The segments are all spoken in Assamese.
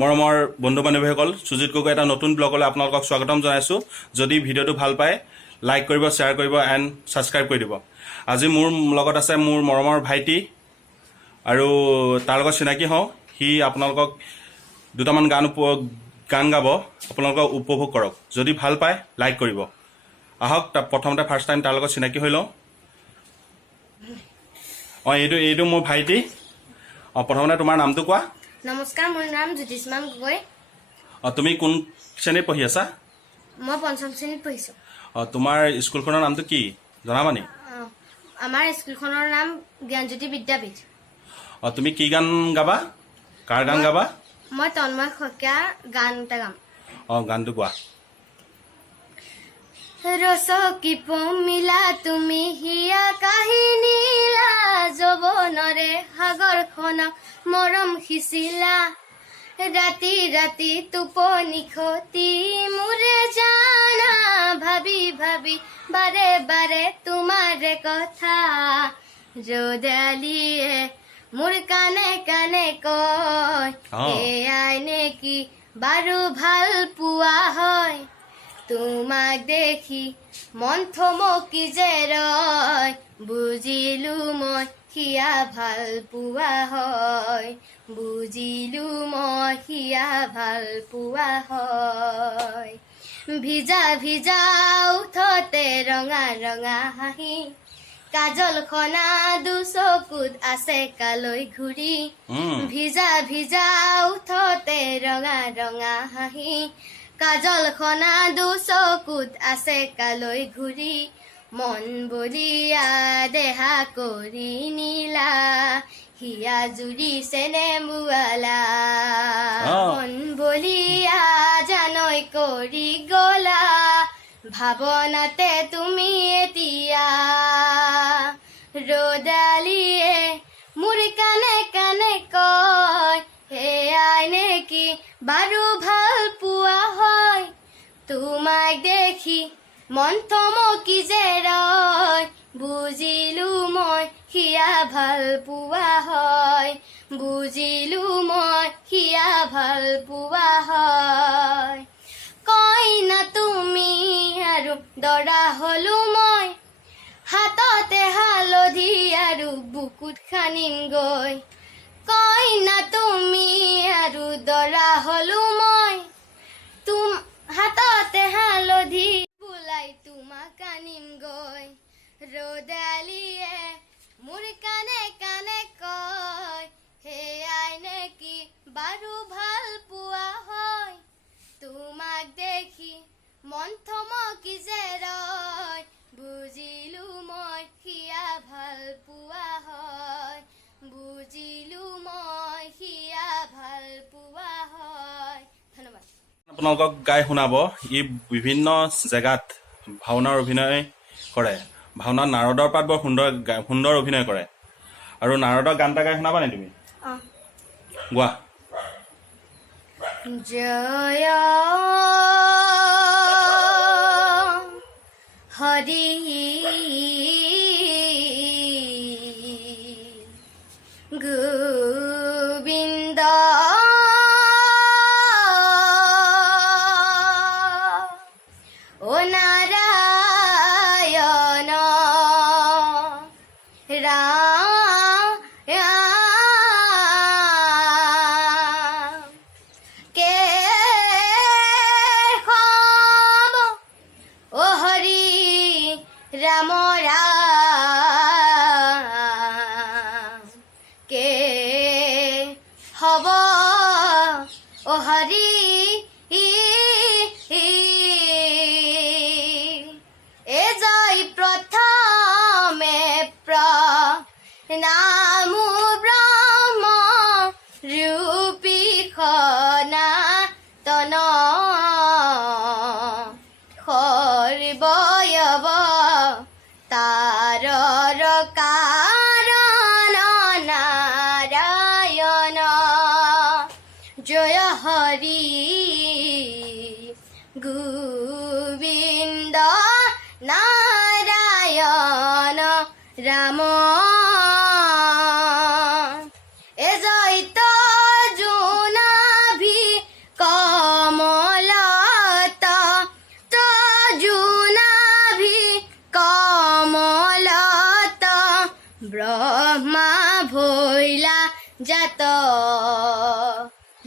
মৰমৰ বন্ধু বান্ধৱীসকল সুজিত গগৈ এটা নতুন ব্লগলৈ আপোনালোকক স্বাগতম জনাইছো। যদি ভিডিঅ'টো ভাল পায় লাইক কৰিব, শ্বেয়াৰ কৰিব এণ্ড ছাবস্ক্ৰাইব কৰি দিব। আজি মোৰ লগত আছে মোৰ মৰমৰ ভাইটি আৰু তাৰ লগত চিনাকি হওঁ। সি আপোনালোকক দুটামান গান গাব, আপোনালোকক উপভোগ কৰক। যদি ভাল পায় লাইক কৰিব। আহক প্ৰথমতে ফাৰ্ষ্ট টাইম তাৰ লগত চিনাকি হৈ লওঁ। এইটো মোৰ ভাইটি। প্ৰথমতে তোমাৰ নামটো কোৱা। নমস্কাৰ, মোৰ নাম জ্যোতিষ্মান গগৈ। তুমি কোন শ্ৰেণীত পঢ়ি আছা? মই পঞ্চম শ্ৰেণীত পঢ়িছোঁ। তোমাৰ স্কুলখনৰ নামটো কি জনাবা নি? আমাৰ স্কুলখনৰ নাম জ্ঞানজ্যোতি বিদ্যাপীঠ। তুমি কি গান গাবা? কাৰ গান গাবা? মই তন্ময় শইকীয়াৰ গান এটা গাম। গানটো কোৱা। ৰচকি পমিলা তুমি হিয়া কাহিনীলা, যৌৱনৰে সাগৰখনক মৰম সিঁচিলা। ৰাতি ৰাতি টোপনি খতি মোৰে জানা, ভাবি ভাবি বাৰে বাৰে তোমাৰে কথা। ৰ'দালিয়ে মোৰ কানে কানে কয়, এয়াই নেকি বাৰু ভাল পোৱা হয়। তোমাক দেখি মন থমকি যে ৰয়, বুজিলো মই সিয়া ভাল পোৱা হয়। বুজিলো মই সিয়া ভাল পোৱা হয়। ভিজা ভিজা উঠতে ৰঙা ৰঙা হাঁহি, কাজল খনা দুচকুত আছে কালৈ ঘূৰি। ভিজা ভিজা উঠতে ৰঙা ৰঙা হাঁহি, কাজল খনা দুচকুত আছে কালৈ ঘূৰি। মন বলিয়া দেহা কৰি নীলা, হিয়া জুৰিছে নেমুৱালা। মন বলিয়া জানৈ কৰি গলা, ভাৱনাতে তুমি এতিয়া। ৰ'দালিয়ে মোৰ কানে কানে কয়, সেয়াই নেকি বাৰু ভাল পোৱা হয়। তোমাক দেখি মন থমকি যে ৰয়, বুজিলো মই সিয়া ভাল পোৱা হয়। বুজিলো মই সিয়া ভাল পোৱা হয়। কইনা তুমি আৰু দৰা হলো মই, হাততে হালধি আৰু বুকুত খানিম গৈ। কইনা তুমি আৰু দৰা হলো মই, হাততে হালধি বুলাই তোমাক আনিম গৈ। ৰ'দালিয়ে মোৰ কানে কানে কয়, সেয়াই নেকি বাৰু ভাল পোৱা হয়। তোমাক দেখি মন থমকি যে ৰয়, বুজিলো মই সিয়া ভাল পোৱা হয়। বুজিলো মই সিয়া ভাল পোৱা হয়। ধন্যবাদ। আপোনালোকক গাই শুনাব। ই বিভিন্ন জেগাত ভাওনাৰ অভিনয় কৰে। ভাওনাত নাৰদৰ পাত বৰ সুন্দৰ অভিনয় কৰে। আৰু নাৰদৰ গান এটা গাই শুনাবা নি তুমি? গোৱা। জয় হৰি গোবিন্দ ও নারায়ণ রাম কে হব ও হরি রাম রাম কে হব ও হরি এ যাই প্রথমে নাম ব্রহ্ম রূপী সনাতন সর্বয়ব তারর কারণ নারায়ণ। জয় হরি গোবিন্দ নারায়ণ রাম এ জয়িত জোনাভি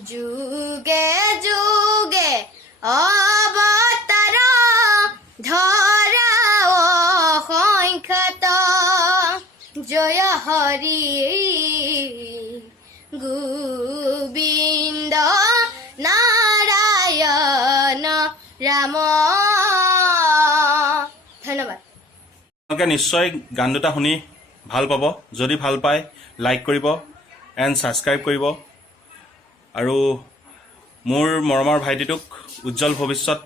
যুগে যুগে অৱতাৰ ধৰা অসংখ্যাত জয় হৰি গোবিন্দ নাৰায়ণ ৰাম। ধন্যবাদ। আপোনালোকে নিশ্চয় গান দুটা শুনি ভাল পাব। যদি ভাল পায় লাইক কৰিব এণ্ড ছাবস্ক্ৰাইব কৰিব আৰু মোৰ মৰমৰ ভাইটিটোক উজ্জ্বল ভৱিষ্যত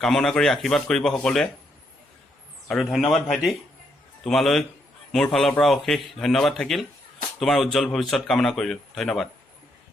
কামনা কৰি আশীৰ্বাদ কৰিব সকলোৱে। আৰু ধন্যবাদ ভাইটি, তোমালৈ মোৰ ফালৰ পৰা অশেষ ধন্যবাদ থাকিল। তোমাৰ উজ্জ্বল ভৱিষ্যত কামনা কৰিলোঁ। ধন্যবাদ।